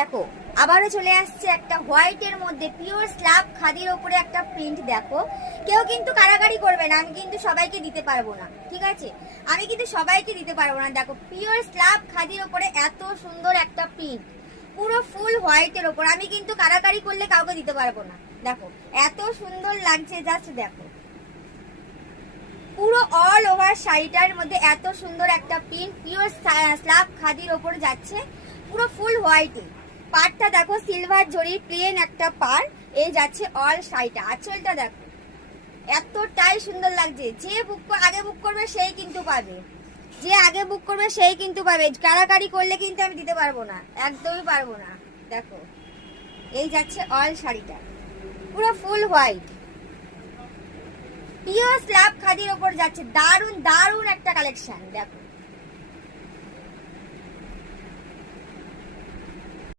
দেখো আবারও চলে আসছে একটা হোয়াইটের মধ্যে পিওর স্ল্যাব খাদির ওপরে একটা প্রিন্ট। দেখো কেউ কিন্তু কারাকারি করবে না, আমি কিন্তু সবাইকে দিতে পারবো না, ঠিক আছে? আমি কিন্তু সবাইকে দিতে পারবো না। দেখো পিওর স্ল্যাব খাদির ওপরে এত সুন্দর একটা প্রিন্ট, পুরো ফুল হোয়াইটের ওপর। আমি কিন্তু কারাকারি করলে কাউকে দিতে পারবো না। দেখো এত সুন্দর লাগছে, জাস্ট দেখো পুরো অল ওভার শাড়িটার মধ্যে এত সুন্দর একটা প্রিন্ট, পিওর স্ল্যাব খাদির ওপর যাচ্ছে, পুরো ফুল হোয়াইটে। পাড়টা দেখো সিলভার জরির প্লেন একটা পাড়, এই যাচ্ছে অল শাড়িটা। আঁচলটা দেখো এতটাই সুন্দর লাগছে। যে আগে বুক করবে সেই কিন্তু পাবে, যে আগে বুক করবে সেই কিন্তু পাবে। কারাকারি করলে কিন্তু আমি দিতে পারবো না, একদমই পারবো না। দেখো এই যাচ্ছে অল শাড়িটা, পুরো ফুল হোয়াইট পিওর স্ল্যাব খাদির ওপর যাচ্ছে। দারুন দারুন একটা কালেকশন। দেখো